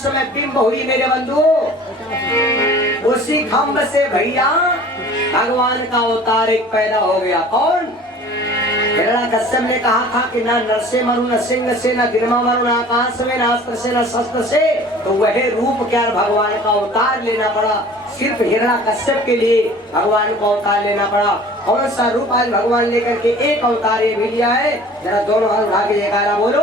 जिस समय बिंब हुई मेरे बंधु, उसी खम्भ से भैया भगवान का अवतार एक पैदा हो गया। कौन? हिरण्यकश्यप ने कहा था कि ना नर से मरू, न सिंह से, न गिरमा मरू, न आकाश में, न अस्त्र से, न शस्त्र से। तो वह रूप क्या भगवान का अवतार लेना पड़ा। सिर्फ हिरण्यकश्यप के लिए भगवान को अवतार लेना पड़ा। कौन सा रूप आज भगवान लेकर के एक अवतार ये भी लिया है? जरा दोनों हाथ उठा के जयकारा बोलो।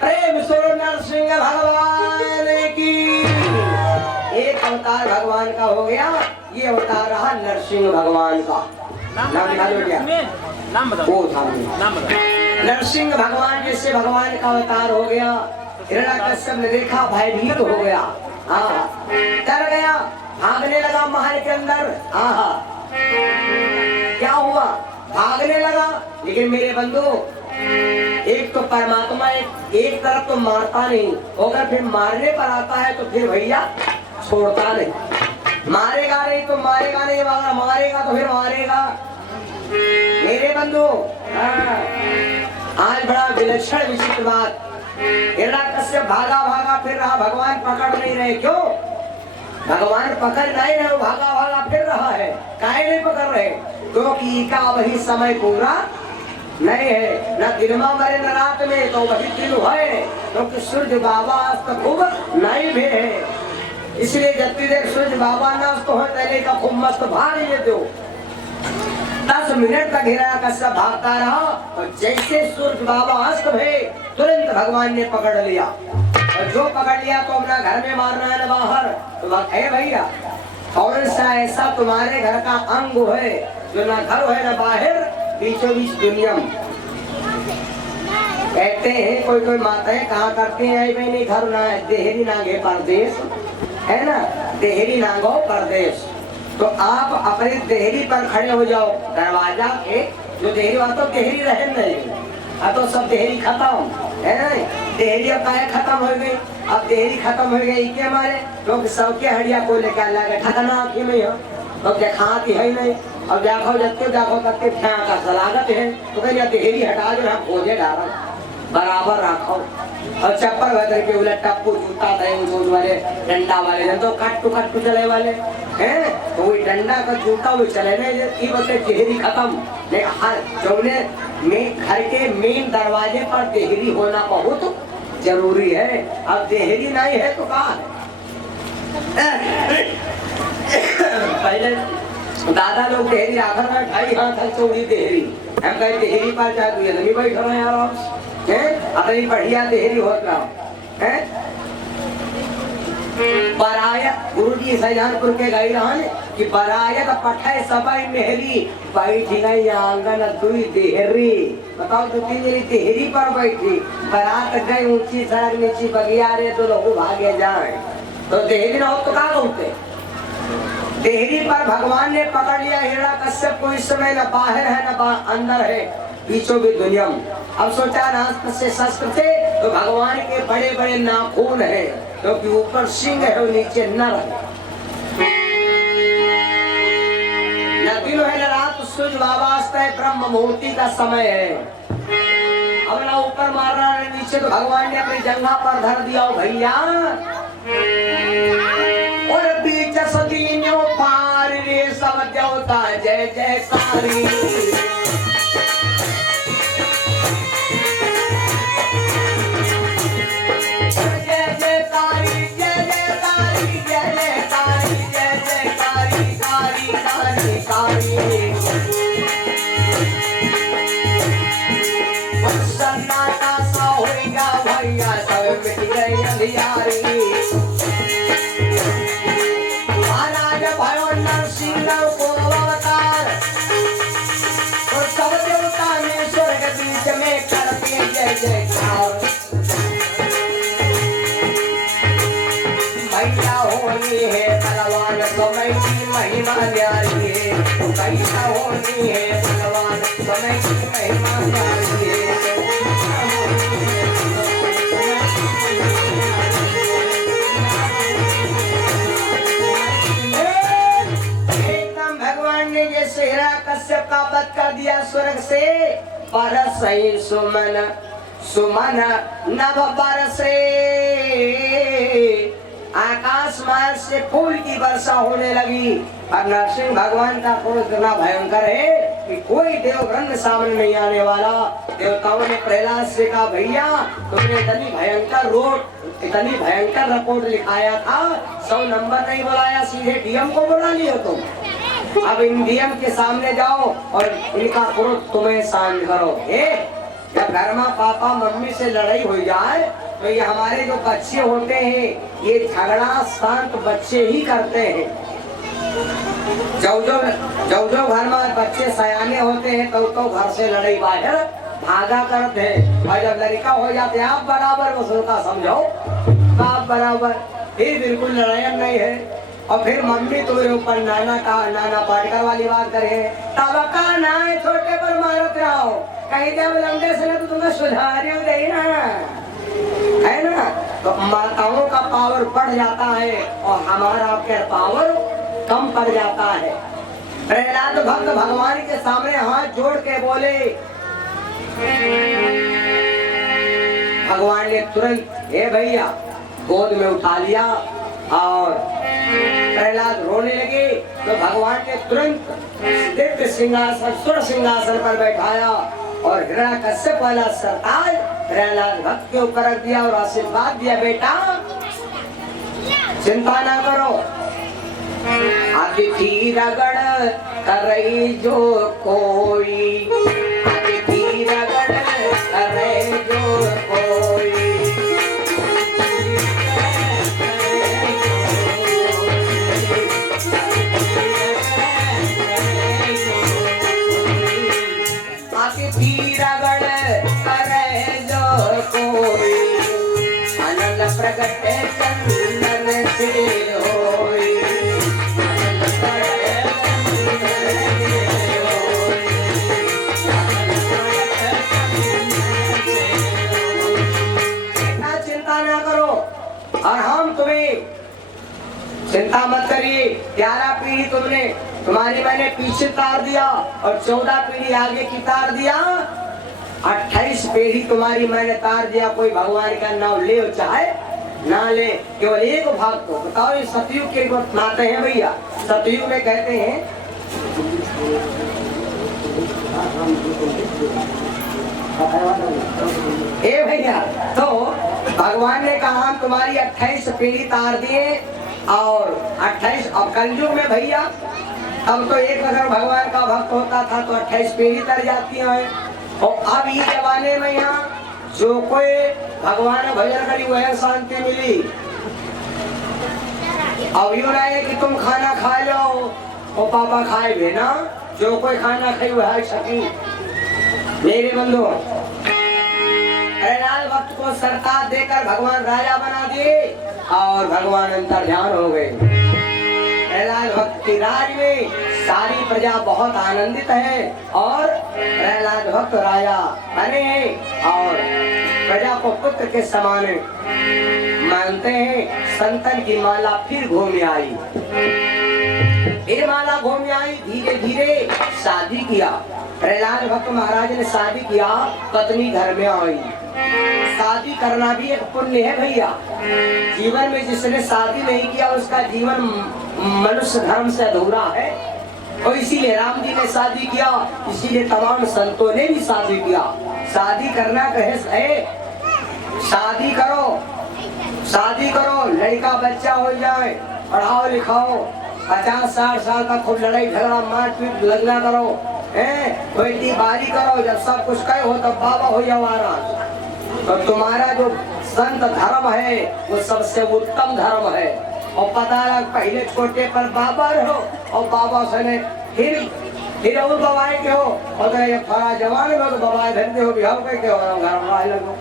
प्रेम स्वरूप नरसिंह भगवान की। एक अवतार भगवान का हो गया, ये अवतार रहा नरसिंह भगवान का। नाम नरसिंह भगवान जैसे भगवान का अवतार हो गया। हिरण्यकश्यप ने देखा, भयभीत हो गया, डर गया, भागने लगा महल के अंदर। क्या हुआ? भागने लगा। लेकिन मेरे बंधु, एक तो परमात्मा एक तरफ तो मारता नहीं, अगर फिर मारने पर आता है तो फिर भैया छोड़ता नहीं। मारेगा नहीं तो मारेगा नहीं, मारेगा तो फिर मारेगा। मेरे बंधु, आज बड़ा विलक्षण विचित्र बात। हिरण्यकश्यप भागा भागा फिर रहा, भगवान पकड़ नहीं रहे। क्यों? भगवान पकड़ नहीं रहे, भागा भागा फिर रहा है। काहे नहीं पकड़ रहे? क्योंकि का वही समय पूरा नहीं है। न दिन में मरे न रात में, तो वही दिन है। क्योंकि सूर्य बाबा अस्त खूब नहीं भी है, इसलिए जब देर सूर्य बाबा न अस्त हो तले का खूब मस्त भाग ये दो। 10 मिनट तक हिरण्यकश्यप भागता रहा और जैसे सूर्य बाबा अस्त हुए तुरंत भगवान ने पकड़ लिया। और जो पकड़ लिया तो अपना घर में मारना है न बाहर। तो है भैया, कौन सा ऐसा तुम्हारे घर का अंग है जो ना घर है न बाहर, बीचों बीच दुनिया में? कहते हैं कोई कोई माताएं कहा करती हैं, नहीं घर ना है, देहरी नागे परदेश है ना, देहरी नागो परदेश। तो आप अपने देहरी पर खड़े हो जाओ, दरवाजा के जो देहरी वहां तो देहरी रहे नहीं, अब तो सब देहरी खत्म है ना। देहरी अब काहे खत्म हो गई? अब देहरी खत्म हो गई के हमारे लोग सबके हड़िया को लेकर अल्लाह के ठकना आखी में हो तो क्या खाती है नहीं। अब जाखो तक का सलागत है तो कहीं देहरी हटा जो हम खोजे डालो बराबर रखो। और चप्पल बदल के उलट टप्पू जूता वाले डंडा वाले तो कट्टू चले वाले हैं, तो वही डंडा का जूता वो चले देहरी खत्म। जौने में घर के मेन दरवाजे पर देहरी होना बहुत जरूरी है। अब देहरी नहीं है तो कहाँ पहले दादा लोग देहरी आखिर में ढाई हाथ चौड़ी देहरी, हम कहे देहरी पर चाहे तू नहीं बैठ रहा यार अपनी बढ़िया देहरी होता है। बरायत गुरुजी सैजानपुर के गई रहन कि बरायत पठे सबई मेहरी बैठी गई आंगन दुई देहरी। बताओ दो तीन जनी देहरी पर बैठी, बारात गई ऊंची सड़क नीची बगिया रे तो लोग भागे जाए। तो देहरी ना हो तो कहाँ होते? देहरी पर भगवान ने पकड़ लिया हिरण्यकश्यप को। इस समय न बाहर है न अंदर है, बीचों बीच दुनिया। अब सोचा नास्त्र से शस्त्र थे तो भगवान के बड़े बड़े नाखून है, क्योंकि ऊपर सिंह है और नीचे नर है। न दिन है न रात, सूर्य बाबास्त है, ब्रह्म मुहूर्ति का समय है। अब ना ऊपर मार रहा है नीचे, तो भगवान ने अपनी जंघा पर धर दिया भैया। और बीच सदीनों पार रे सब देवता जय जयकारी। सन्नाटा सा होएगा भैया, सब मिट गई अंधियारी। महाराज भयो नरसिंह को अवतार, और सब देवता ने स्वर्ग बीच में करते जय जयकार। भैया होनी है बलवान समय की महिमा न्यारी है, भैया होनी है बलवान समय की महिमा न्यारी है। एकदम भगवान ने जैसे हिरण्यकश्यप का वध कर दिया स्वर्ग से, बरसई सुमन सुमन नभ बरसे। आकाश मार्ग से फूल की वर्षा होने लगी। और नरसिंह भगवान का क्रोध इतना भयंकर है कि कोई देवव्रत सामने नहीं आने वाला। देवताओं ने प्रहलाद से कहा, भैया तुमने इतनी भयंकर रिपोर्ट लिखाया था, 100 नंबर नहीं बुलाया, सीधे डीएम को बुला लियो तुम। अब इन डीएम के सामने जाओ और इनका क्रोध तुम्हें शांत करो। जब घर में पापा मम्मी से लड़ाई हो जाए तो ये हमारे जो बच्चे होते हैं, ये झगड़ा शांत बच्चे ही करते हैं। जो घर में बच्चे सयाने होते हैं तो घर से लड़ाई बाहर भागा करते हैं। और जब लड़का हो जाते हैं, आप बराबर वसूल का समझो, आप बराबर, फिर बिल्कुल लड़ाई नहीं है। और फिर मम्मी तुम्हारे ऊपर नाना पाटकर वाली बात करे, तब का ना छोटे पर मारत रहो, कहीं जब लंबे से तो तुम्हें सुधारियो दे ना, है ना। तो माताओं का पावर बढ़ जाता है और हमारा आपके पावर कम पड़ जाता है। प्रहलाद भक्त भगवान के सामने हाथ जोड़ के बोले, भगवान ने तुरंत हे भैया गोद में उठा लिया और प्रहलाद रोने लगे। तो भगवान ने तुरंत दिव्य सिंहासन सुर सिंहासन पर बैठाया और हिरण्यकश्यप वाला सरताज प्रहलाद भक्त के ऊपर रख दिया और आशीर्वाद दिया, बेटा चिंता ना करो, अतिथि रगड़ कर रही जो कोई, अतिथि रगड़ कर रही जो कोई, अतिथि रगड़ कर रहे जो कोई, अनल प्रगट चंदन से होई, और हम तुम्हें चिंता मत करिए। 11 पीढ़ी तुम्हारी मैंने पीछे तार दिया और 14 पीढ़ी आगे की तार दिया, 28 पीढ़ी तुम्हारी मैंने तार दिया। कोई भगवान का नाम ले चाहे ना ले, केवल एक भाग को बताओ। ये सतयुग के नाते हैं भैया, सतयुग में कहते हैं ए भैया, तो भगवान ने कहा हम तुम्हारी 28 पीढ़ी तार दिए और 28। अब कलयुग में भैया अब तो एक अगर भगवान का भक्त होता था तो 28 पीढ़ी तर जाती है। और अब ये जमाने में यहाँ जो कोई भगवान भजन करी वह शांति मिली। अब यूँ नहीं है कि तुम खाना खा लो और पापा खाए भी ना, जो कोई खाना खाई वह सकी। मेरे बंधु प्रहलाद भक्त को सरकार देकर भगवान राजा बना दिए और भगवान अंतर ध्यान हो गए। प्रहलाद भक्त की राज में सारी प्रजा बहुत आनंदित है और प्रहलाद भक्त राजा बने और प्रजा को पुत्र के समान मानते हैं। संतन की माला फिर घूम आई, फिर माला घूम आई। धीरे धीरे शादी किया प्रहलाद भक्त महाराज ने, शादी किया, पत्नी घर में आई। शादी करना भी एक पुण्य है भैया। जीवन में जिसने शादी नहीं किया उसका जीवन मनुष्य धर्म से अधूरा है। और इसीलिए राम जी ने शादी किया, इसीलिए तमाम संतों ने भी शादी किया। शादी करना कहे, शादी करो, लड़का बच्चा हो जाए, पढ़ाओ लिखाओ, 50-60 साल का खूब लड़ाई झगड़ा मारपीट लगना करो, कोई बारी करो, जब सब कुछ कहे हो तब बाबा हो जाओ आराम। तो तुम्हारा जो संत धर्म है वो सबसे उत्तम धर्म है। और पता लग पहले छोटे पर बाबा रहो और बाबा से फिर और बवाए के हो और ये फरा जवान में तो बवाए धरते हो बिहार के हो घर में लगो।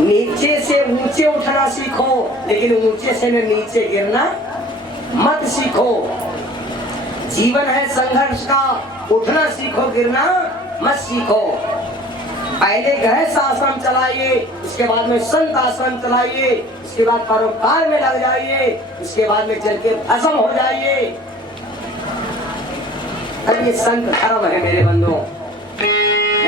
नीचे से ऊंचे उठना सीखो, लेकिन ऊंचे से नीचे गिरना मत सीखो। जीवन है संघर्ष का, उठना सीखो, गिरना मत सीखो। पहले गृहस्थ आश्रम चलाइए, इसके बाद में संत आश्रम चलाइए, इसके बाद परोपकार में लग जाइए, इसके बाद में चल के भस्म हो जाइए। अब ये संत धर्म है मेरे बंधुओं।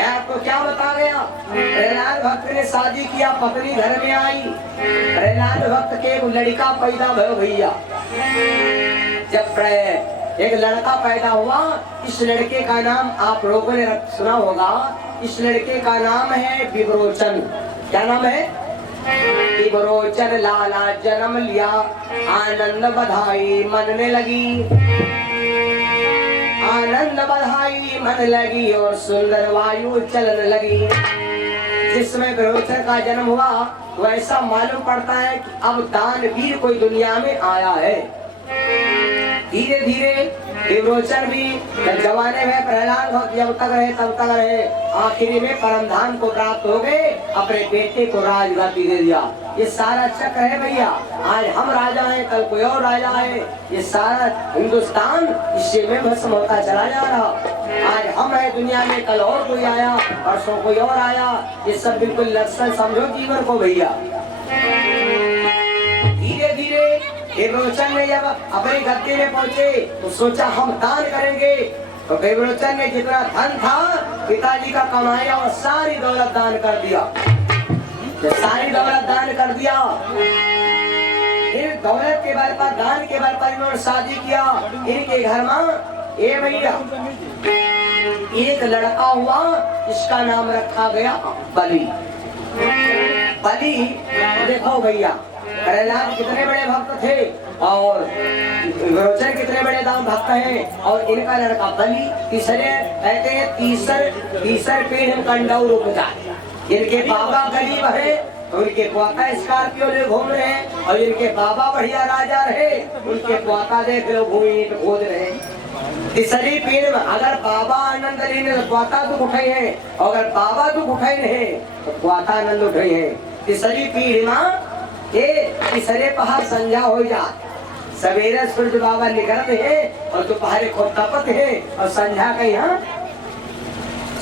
मैं आपको क्या बता गया, प्रहलाद भक्त ने शादी किया, पत्नी घर में आई, प्रहलाद भक्त के एक लड़का पैदा भयो भैया। जब एक लड़का पैदा हुआ, इस लड़के का नाम आप लोगों ने सुना होगा, इस लड़के का नाम है विवरोचन। क्या नाम है? विवरोचन। लाला जन्म लिया, आनंद बधाई मनने लगी, आनंद बधाई मन लगी और सुंदर वायु चलन लगी। जिसमें विरोचन का जन्म हुआ, तो ऐसा मालूम पड़ता है कि अब दानवीर कोई दुनिया में आया है। धीरे धीरे विरोचन भी जमाने में प्रहलाद भक्त जब तक रहे तब तक रहे, आखिरी में परम धाम को प्राप्त हो गए, अपने बेटे को राजगद्दी दे दिया। ये सारा चक्र है भैया, आज हम राजा हैं, कल कोई और राजा है, ये सारा हिंदुस्तान इसी में भस्म होता चला जा रहा। आज हम है दुनिया में, कल और कोई आया, परसों कोई और आया, ये सब बिल्कुल लक्षण समझो जीवन को भैया। धीरे धीरे विरोचन ने जब अपने गद्दी में पहुंचे तो सोचा हम दान करेंगे, तो विरोचन ने जितना धन था पिताजी का कमाया और सारी दौलत दान कर दिया। सारी दौलत दान कर दिया, फिर दौलत के बल पर, दान के बल पर इन्होंने शादी किया। इनके घर में ये भैया एक लड़का हुआ, इसका नाम रखा गया बलि। बलि देखो भैया, प्रहलाद कितने बड़े भक्त थे और विरोचन कितने बड़े दाम भक्त हैं, और इनका लड़का बलि। तीसरे कहते हैं तीसर पेड़ कंडौ रूप जाए। इनके बाबा गरीब है, उनके पोता स्कॉर्पियो ले घूम रहे हैं, और इनके बाबा बढ़िया राजा रहे, उनके पोता देख लो भूमि खोद रहे। तीसरी पीढ़ी में अगर बाबा आनंद लेने पोता दुख उठाई है, और अगर बाबा दुख उठाई नहीं तो पोता आनंद उठाई है। तीसरी पीढ़ी में तीसरे पहाड़ संध्या हो जा, सवेरे सूर्य बाबा निकलते हैं और दोपहर को तपत है, और संध्या के यहाँ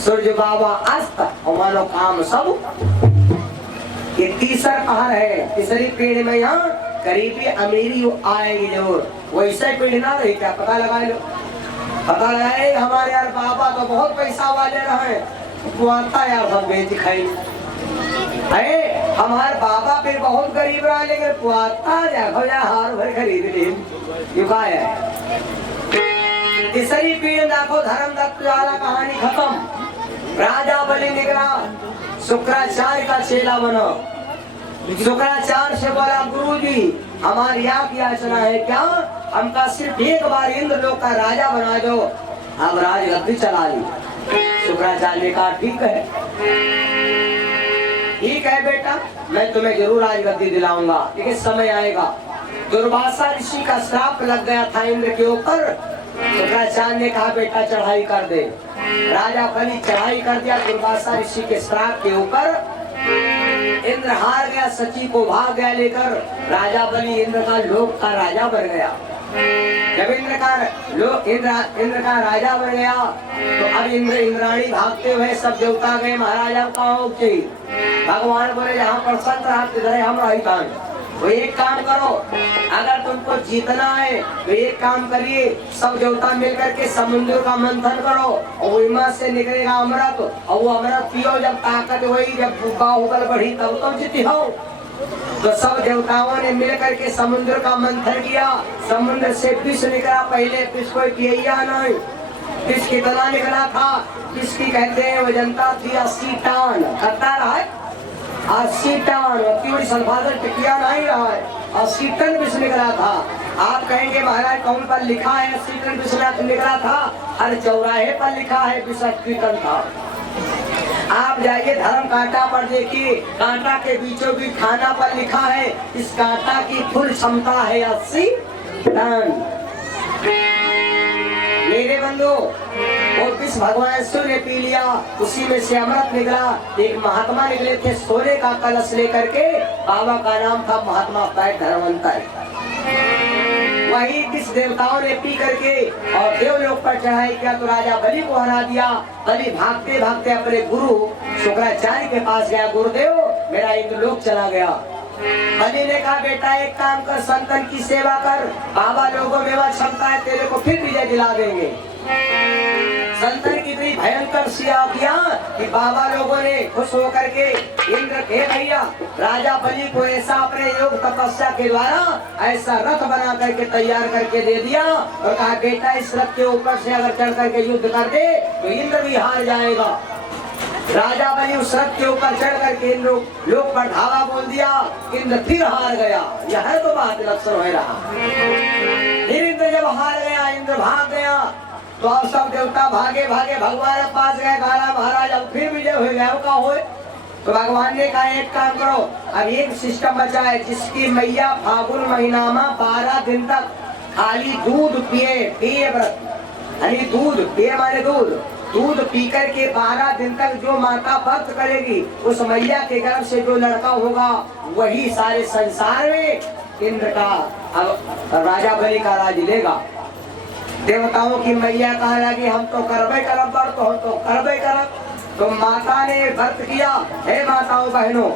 सूर्य बाबा अस्त और मानो काम सब। ये तीसरा पहाड़ है। तीसरी पीढ़ी में यहाँ गरीबी अमीरी आएगी जरूर, वैसे पीढ़ी ना रही, क्या पता लगा लो, पता लगाए हमारे यार बाबा तो बहुत पैसा वाले रहे, कुआता यार सब बेच खाई। अरे हमारे बाबा फिर बहुत गरीब रहा, लेकिन कुआता हार भर खरीद ली। है तीसरी पीढ़ी देखो, धर्म दत्त वाला कहानी खत्म। राजा बलि निकला, शुक्राचार्य का चेला बना। शुक्राचार्य से बोला, गुरुजी हमारी आप याचना है क्या, हमका सिर्फ एक बार इंद्र लोक का राजा बना दो, अब राजगद्दी चला ली। शुक्राचार्य ने कहा ठीक है, ठीक है बेटा, मैं तुम्हें जरूर राजगद्दी दिलाऊंगा, लेकिन समय आएगा। दुर्वासा ऋषि का श्राप लग गया था इंद्र के ऊपर। शुक्राचार्य ने कहा बेटा चढ़ाई कर दे। राजा बलि चढ़ाई कर दिया दुर्वासा ऋषि के श्राप के ऊपर। इंद्र हार गया, सची को भाग गया लेकर। राजा बलि इंद्र का लोक का राजा बन गया। जब इंद्र का राजा बन गया तो अब इंद्राणी भागते हुए सब देवता गए, महाराजा कहाँ हो चाहिए। भगवान बोले जहाँ पर संत रहे हम रही कान, वो एक काम करो, अगर तुमको जीतना है तो एक काम करिए, सब देवता मिलकर के समुद्र का मंथन करो और वही से निकलेगा अमृत, और वो अमृत पियो, जब ताकत हुई, जब बाहुबल बढ़ी तब तो जीती हो। तो सब देवताओं ने मिलकर के समुद्र का मंथन किया। समुद्र से विष निकला, पहले विष कोई पिया नहीं। विष कितना निकला था, विष की कहते हैं वजनता थी 80 टन। करता रहा है 80 टन, बड़ी सल्फाजल टिकिया नहीं रहा है, 80 टन विष निकला था। आप कहेंगे महाराज कौन पर लिखा है 80 टन विष निकला था? हर चौराहे पर लिखा है विष 80 टन था। आप जाइए धर्म कांटा पर देखिए, कांटा के बीचों बीच खाना पर लिखा है इस कांटा की कुल क्षमता है 80 टन। मेरे बंधु, वो विष भगवान सूर्य ने पी लिया, उसी में से अमृत निकला। एक महात्मा निकले थे सोने का कलश लेकर के, बाबा का नाम था महात्मा पैट धर्मवंतर। वही विष देवताओं ने पी करके और देवलोक पर चढ़ाई किया तो राजा बलि को हरा दिया। बलि भागते भागते अपने गुरु शुक्राचार्य के पास गया, गुरुदेव मेरा इंद्रलोक चला गया। बलि ने कहा बेटा एक काम कर, संतन की सेवा कर, बाबा लोगों में वह क्षमता है तेरे को फिर विजय दिला देंगे। संतन की इतनी भयंकर सिया किया कि बाबा लोगों ने खुश होकर के इंद्र के भैया राजा बलि को ऐसा अपने योग तपस्या के द्वारा ऐसा रथ बना करके तैयार करके दे दिया और कहा बेटा इस रथ के ऊपर से अगर चढ़ करके युद्ध कर दे तो इंद्र भी हार जाएगा। राजा बलि उस रथ के ऊपर चढ़ करके इंद्र लोग पर धावा बोल दिया, इंद्र फिर हार गया। यह तो बात लक्षण हो रहा। फिर इंद्र जब हार गया, इंद्र भाग गया तो अब सब देवता भागे भागे भगवान के पास गए, कहा महाराज अब फिर विजय हो गया का हो। तो भगवान ने कहा एक काम करो, अब एक सिस्टम बचा है जिसकी मैया फागुन महीना में 12 दिन तक खाली दूध पिए व्रत, यानी दूध पिए माने दूध पी कर के 12 दिन तक जो माता व्रत करेगी उस मैया के गर्भ से जो लड़का होगा वही सारे संसार में इंद्र का राजा बलि का राज लेगा। देवताओं की मैया कहा लगी हम तो करबे करब व्रत, तो हम तो करबे करब। तो माता ने व्रत किया। हे माताओं बहनों,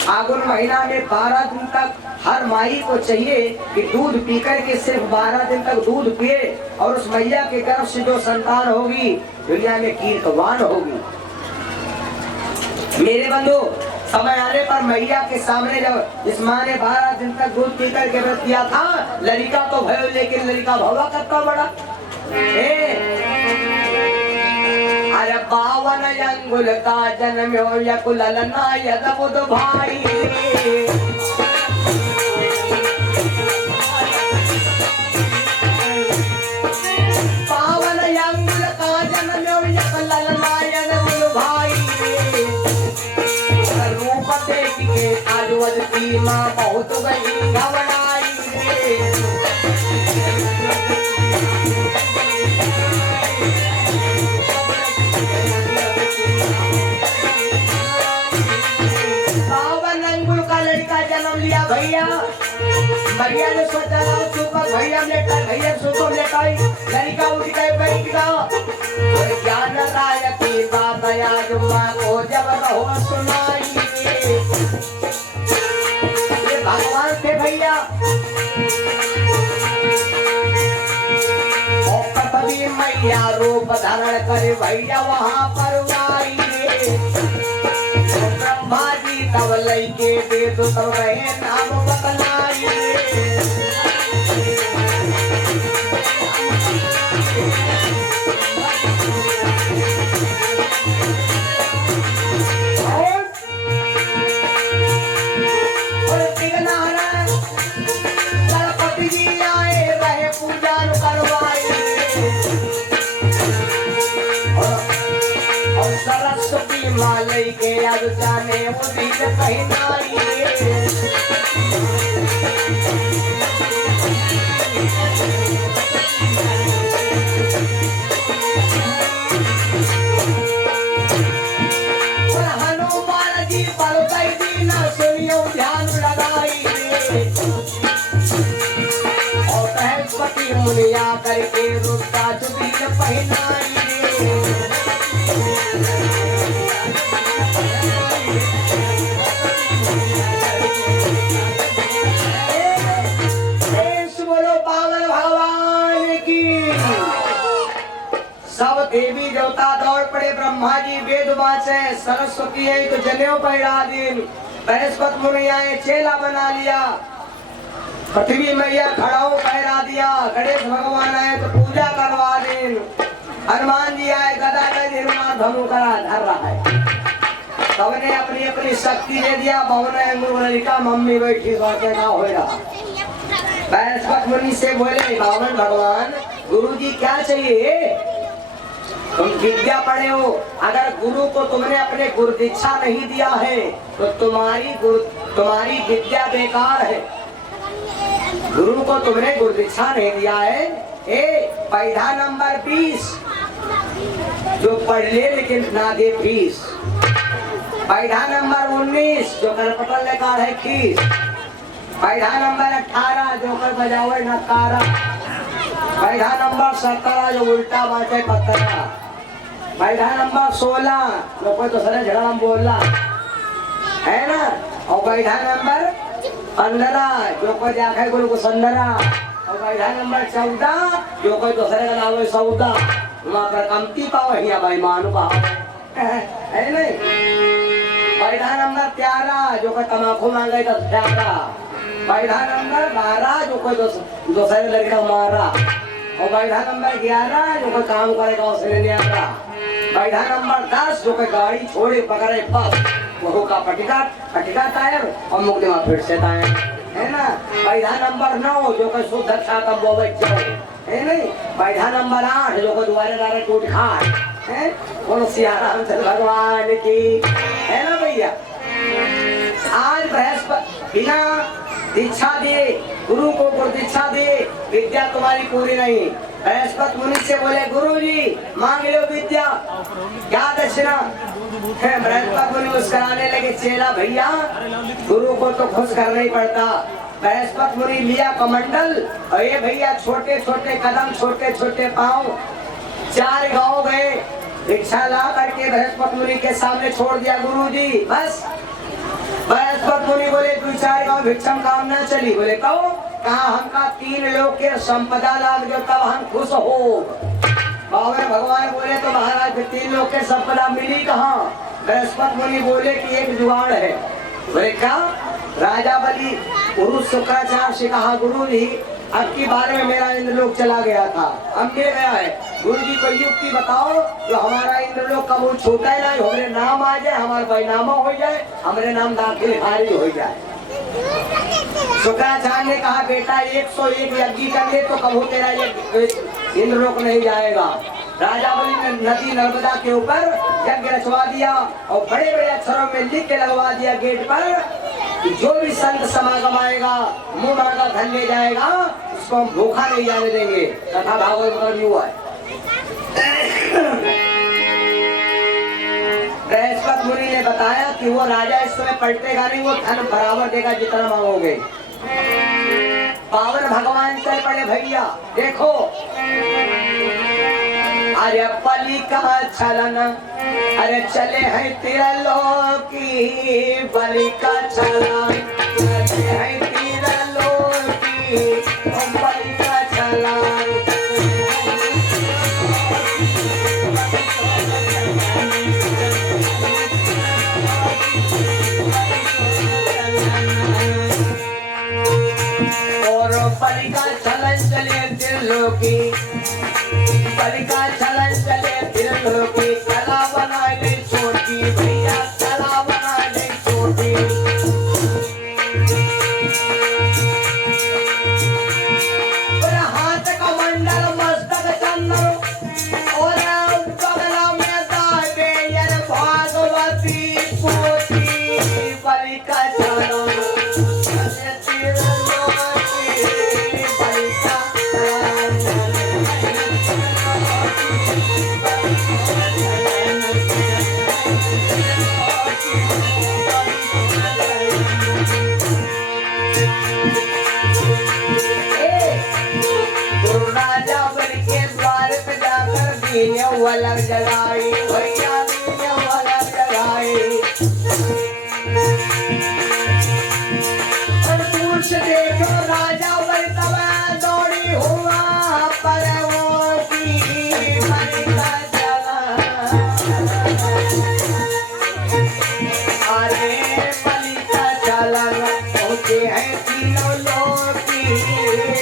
फागुन महीना में 12 दिन तक हर माई को चाहिए कि दूध पीकर के सिर्फ 12 दिन तक दूध पिए और उस मैया के गर्भ से जो संतान होगी दुनिया में कीर्तवान होगी। मेरे बंधु, समय आने पर मैया के सामने जब इस माँ ने 12 दिन तक दूध पीकर के व्रत किया था, लड़का तो भयो लेकिन लड़का भवा करता बड़ा। अरे 52 अंगुल का जन्म हो यकुल ललना यदबुद भाई, 52 अंगुल का जन्म हो यकुल ललना यदबुद भाई। रूप देख के आजवती माँ बहुत गई घबराई रे। भैया ने सोचा भैया लेटा भैया सोचो लेटाई लड़का उठ गए बैठ गया। ज्ञान राय की बात आज माँ को जब रहो सुनाई। ये भगवान थे भैया। कभी मैया रूप धारण करे भैया वहाँ पर आई। ब्रह्मा जी तब लैके दे तो तब रहे नाम बतलाई। गणपति जी आए रहे पूजा करवाई और सरस्वती मालई के अब जाने वो दिन पहनाई। हनुमान जी पलकै दिन सुनियो ध्यान लगाई और बृहस्पति मुनिया करके रुद्रा जुबीन पहनाई। सब देवी देवता दौड़ पड़े। ब्रह्मा जी वेद वाचे, सरस्वती है तो जनेऊ पहरा दिन, बृहस्पति मुनि आए चेला बना लिया, पृथ्वी मैया खड़ाऊ पहरा दिया, गणेश भगवान आए तो पूजा करवा दिन, हनुमान जी आए गदा का निर्माण धनु करा धर रहा है। सबने अपनी अपनी शक्ति दे दिया। बहुना मम्मी बैठी बातें ना हो रहा। बृहस्पति मुनि से बोले बावन भगवान गुरुजी क्या चाहिए? तुम विद्या पढ़े हो, अगर गुरु को तुमने अपने गुरु दीक्षा नहीं दिया है तो तुम्हारी विद्या बेकार है। गुरु को तुमने गुरु दीक्षा नहीं दिया है। पैदा नंबर 20 जो पढ़ ले लेकिन ना दे फीस। पैदा नंबर 19 जो कर पटल लेकर है खीस। पैदा नंबर 18 जो कर बजावे नकारा। पैदा नंबर 17 जो उल्टा बाटे पत्थरा। पैदा नंबर 16 जो कोई तो सरे झगड़ा बोलना है ना। और पैदा नंबर 15 जो कोई जाके गुरु को संदरा। और पैदा नंबर 14 जो कोई तो सरे का नाम है सौदा। वहाँ पर कमती पाओ यहाँ भाई मान पाओ है नहीं। बैठा नंबर 13 जो कोई तमाकू मांगे तो प्यारा, बैठा नंबर 12 जो कोई दूसरे लड़का मारा, और बैठा नंबर 11 जो कोई काम करेगा उसने नहीं आता, बैठा नंबर 10 जो कोई गाड़ी छोड़े पकड़े बस वो का पटिका टायर और मुकदमा फिर से टायर है ना। बैठा नंबर 9 जो कोई शुद्ध अच्छा कम वो बच्चों है नहीं। बैठा नंबर 8 जो कोई द्वारे टूट खाट है, बोलो सिया रामचंद्र भगवान की है ना भैया। आज बृहस्पति बिना दीक्षा दिए गुरु को दीक्षा दे विद्या तुम्हारी पूरी नहीं। बृहस्पति मुनि से बोले गुरु जी मांग लो विद्या क्या दक्षिणा। बृहस्पति मुनि मुस्कुराने लगे चेला भैया गुरु को तो खुश करना ही पड़ता। बृहस्पति मुनि लिया कमंडल और ये भैया छोटे छोटे कदम छोटे छोटे पाँव 4 गांव गए, भिक्षा ला करके बृहस्पति मुनि के सामने छोड़ दिया गुरु जी बस। बृहस्पति मुनि बोले 2-4 गांव भिक्षम काम न चली, बोले कहो कहा हमका 3 लोग के संपदा लाग जो तब हम खुश हो। बाबर भगवान बोले तो महाराज 3 लोग के संपदा मिली कहाँ। बृहस्पति मुनि बोले कि एक जुगाड़ है। बोले क्या। राजा बलि गुरु शुक्राचार्य से कहा गुरु जी अब की बार में मेरा इंद्रलोक चला गया था, अब मिल गया है, गुरु जी कोई युक्ति बताओ जो हमारा इंद्रलोक का वो छोटा ही नहीं हमारे नाम आ जाए, हमारा बैनामा हो जाए, हमारे नाम दाखिल खारिज हो जाए। शुक्राचार्य ने कहा बेटा 101 यज्ञ कर ले तो कबू तेरा इंद्रलोक नहीं जाएगा। राजा बलि ने नदी नर्मदा के ऊपर यज्ञ रचवा दिया और बड़े बड़े अक्षरों में लिख के लगवा दिया गेट पर कि जो भी संत समागम आएगा मुंह मांगा धन ले जाएगा, उसको हम भूखा नहीं जाने देंगे। कथा भागवत में हुआ है। बृहस्पति मुनि ने बताया कि वो राजा इस समय पलटेगा नहीं, वो धन बराबर देगा जितना मांगोगे। पावन भगवान चल पड़े भैया देखो। अरे पली का छलन अरे चले हैं त्रिलोकी बलि का छलन, चले हैं त्रिलोकी बलि का छलन। और बलि का छलन चले त्रिलोकी, बलि का छलन चले त्रिलोकी, कला बना ले छोटी भैया कला बना ले छोटी। हाथ का मंडल मस्तक चंदन और बगला में दावे यार भागवती पोती बलि का छलन चले त्रिलोकी बलि का अलग जलाई भैया अलग जलाई। और दूर से देखो राजा बलि तब दौड़ी हुआ पर वो की बलि का छलन। अरे बलि का छलन होते हैं तीनों लोग की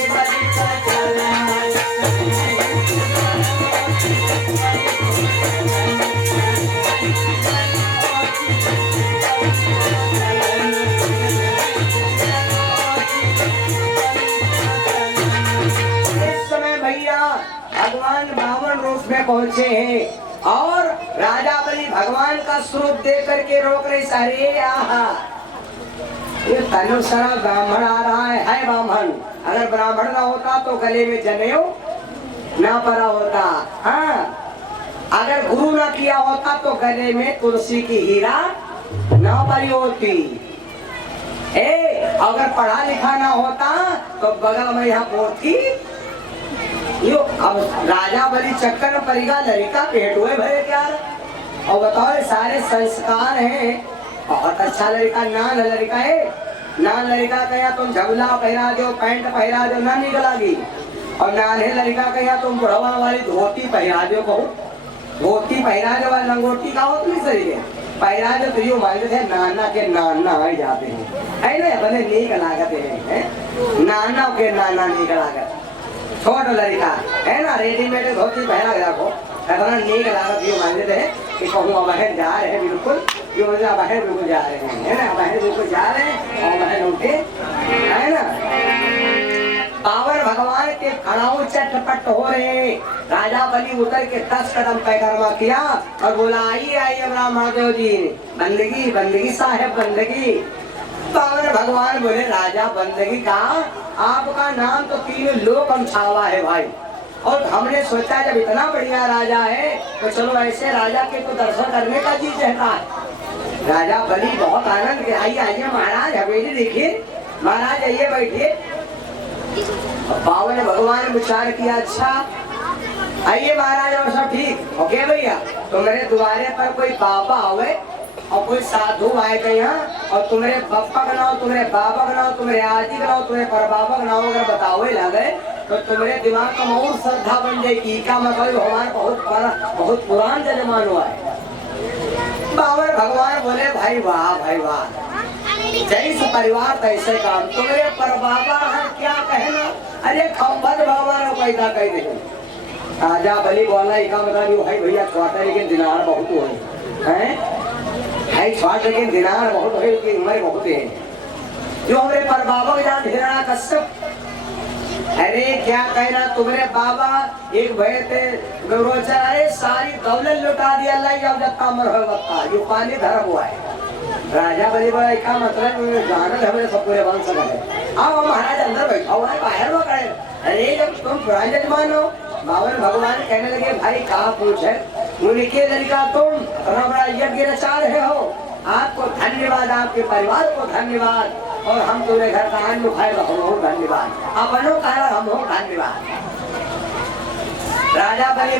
बलि का छलन। भगवान बावन रूप में पहुंचे हैं और राजा बलि भगवान का स्वरूप देख करके रोक रहे सारे। आहा ये तनुसरा ब्राह्मण आ रहा है ब्राह्मण। अगर ब्राह्मण ना होता तो गले में जनेऊ ना पड़ा होता। हाँ अगर गुरु ना किया होता तो गले में तुलसी की हीरा ना पड़ी होती। अगर पढ़ा लिखा ना होता तो बगल में यहाँ पोथी यो। अब राजा बलि चक्कर में परिगा लड़का पेट हुए भरे क्या। और बताओ सारे संस्कार हैं, बहुत अच्छा लड़का नान लड़का है। नान लड़का कहा तुम झबला पहरा दो पैंट पहरा दो ना निकलागी। और नाने लड़का कहिया तुम बुढ़वा वाली धोती पहरा दो, कहूँ धोती पहरा दो वाली लंगोटी का हो नहीं सही है पहरा दो तो यूँ मानते थे नाना के नाना आ जाते हैं है ना बने नीक लागत है नाना के नाना नीक लागत छोट लड़का है ना रेडीमेड धोती पहना के रखो अपना नीक लागत यूँ मानते थे कि कहूँ बहन जा रहे हैं बिल्कुल यूँ मतलब बहन बिल्कुल जा रहे हैं है ना बहन बिल्कुल जा रहे हैं और बहन उठे है ना पावन भगवान के खड़ाऊ चटपट हो रहे राजा बलि उतर के 10 कदम पैकरमा किया और बोला आइए आइए महादेव जी बंदगी बंदगी साहेब बंदगी पावन भगवान बोले राजा बंदगी का आपका नाम तो 3 लोक छावा है भाई और हमने सोचा जब इतना बढ़िया राजा है तो चलो ऐसे राजा के तो दर्शन करने का जी चाहता है। राजा बलि बहुत आनंद के आइए आइए महाराज हवेली देखिए महाराज आइए बैठिए। पावन भगवान ने विचार किया अच्छा आइए महाराज और सब ठीक ओके भैया तो मेरे द्वारे पर कोई बाबा आवे और कोई साधु आए थे यहाँ और तुम्हारे पप्पा का नाम तुम्हारे बाबा का नाम तुम्हारे आजी का नाम तुम्हारे परबाबा का नाम अगर बतावे लगे तो तुम्हारे दिमाग का बहुत श्रद्धा बन जाएगी का मतलब हमारा बहुत पुरान जन्मान हुआ है। पावन भगवान बोले भाई वाह जैसे परिवार तैसे काम तुम्हारे परबाबा है क्या कहना अरे खम्भत भगवान पैदा कह दे राजा बलि बोला का मतलब भाई भैया छोटा लेकिन दिनार बहुत हुए है छोटा लेकिन दिनार बहुत हुए लेकिन उम्र बहुत है जो हमारे परबाबा के जान हिरणा कश्यप अरे क्या कहना तुम्हारे बाबा एक भय थे गौरवचारे सारी दौलत लुटा दिया अल्लाह जब जब कामर होगा ये पानी धर्म हुआ है। राजा बलि बड़ा का मतलब जानत हमारे सब पूरे वंश का है आओ महाराज अंदर बैठा हुआ है बाहर वो करे अरे जब तुम पुराने जजमान हो बावन भगवान कहने लगे भाई कहा पूछे उनके लड़का तुम इतना बड़ा यज्ञ रचा रहे हो आपको धन्यवाद आपके परिवार को धन्यवाद और हम तुम्हें घर का अन्न खाएगा हम धन्यवाद अपनों का हम धन्यवाद। राजा बलि